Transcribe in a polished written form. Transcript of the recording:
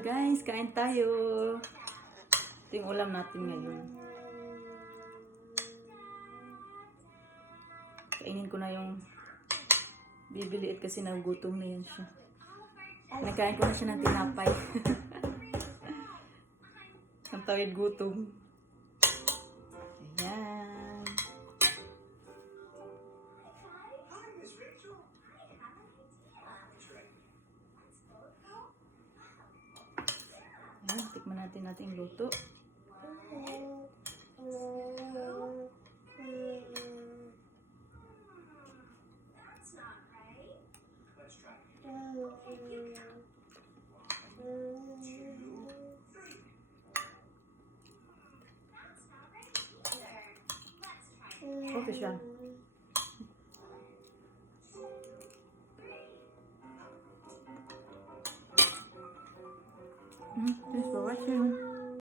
Guys, kain tayo. Ito yung ulam natin ngayon. Kainin ko na yung bibiliit kasi nagutom na yan siya. Nagkain ko na siya ng tinapay. Ang tawid gutom. Ayan. Ayan, tikman natin ating luto. Okay siya. Thanks for watching.